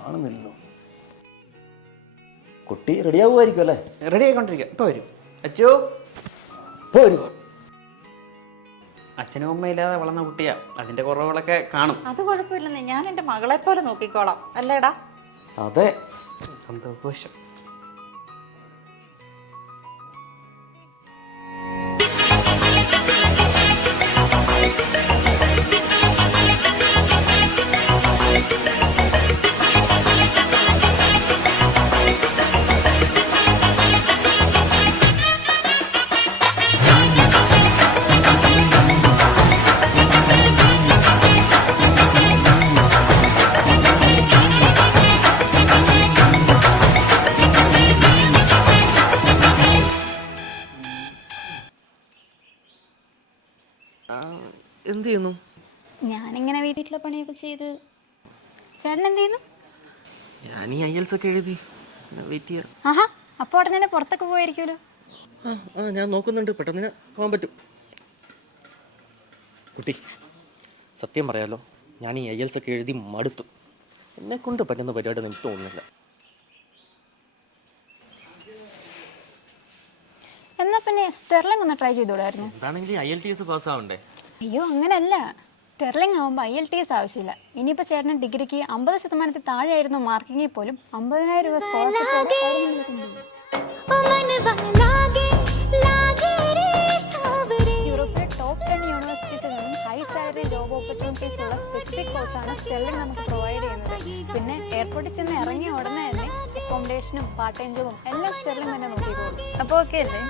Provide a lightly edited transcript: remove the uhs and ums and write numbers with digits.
കാണുന്നില്ലല്ലോ. കുട്ടി റെഡിയാവുമായിരിക്കും അല്ലേ? റെഡി ആയിക്കൊണ്ടിരിക്കുക. ഇപ്പോൾ വരും. അച്ചോ ഇപ്പോൾ വരും. അച്ഛനും അമ്മയില്ലാതെ വളർന്ന കുട്ടിയാ, അതിന്റെ കുറവുകളൊക്കെ കാണും. അത് കുഴപ്പമില്ലെന്നേ, ഞാൻ എൻ്റെ മകളെ പോലെ നോക്കിക്കോളാം അല്ലേടാ? അതെ, സന്തോഷം. എന്ത് ചെയ്യുന്നു? ഞാനിങ്ങനെ വീട്ടിലെ പണിയൊക്കെ ചെയ്ത്. ചേട്ടൻ എന്ത് ചെയ്യുന്നു? ഞാൻ ഈ IELTS ഒക്കെ എഴുതി വെയിറ്റ് ചെയ്യാം. ആഹാ, അപ്പോൾ ഉടനെ തന്നെ പുറത്തൊക്കെ പോയിരിക്കുമല്ലോ. ഞാൻ നോക്കുന്നുണ്ട്, പെട്ടെന്ന് പോകാൻ പറ്റും. കുട്ടി, സത്യം പറയാലോ, ഞാൻ ഈ IELTS ഒക്കെ എഴുതി മടുത്തു. എന്നെ കൊണ്ട് പറ്റുന്ന പരിപാടി എനിക്ക് തോന്നുന്നില്ല. എന്നാ പിന്നെ സ്റ്റെർലിംഗ് ഒന്ന് ട്രൈ ചെയ്തോടായിരുന്നു. എന്താണെങ്കിൽ IELTS പാസ്സാവണ്ടേ? അയ്യോ അങ്ങനെയല്ല, സ്റ്റെർലിംഗ് ആവുമ്പോൾ IELTS ആവശ്യമില്ല. ഇനിയിപ്പോൾ ചേട്ടൻ ഡിഗ്രിക്ക് 50% താഴെയായിരുന്നു മാർക്കിങ്ങിൽ പോലും 50,000 രൂപ യൂറോപ്പിലെ ടോപ്പ് 10 യൂണിവേഴ്സിറ്റീസിൽ നിന്നും ഹൈ സാലറി ജോബ് ഓപ്പർച്യൂണിറ്റീസ് ഉള്ള സ്പെസിഫിക് കോഴ്സാണ് സ്റ്റെർലിംഗ് നമുക്ക് പ്രൊവൈഡ് ചെയ്യുന്നത്. പിന്നെ എയർപോർട്ടിൽ ചെന്ന് ഇറങ്ങിയ ഉടനെ തന്നെ അക്കോമഡേഷനും പാർട്ട് ടൈം ജോബും എല്ലാം സ്റ്റെർലിംഗ് തന്നെ നോക്കിക്കോളും. അപ്പോൾ ഓക്കെ അല്ലേ?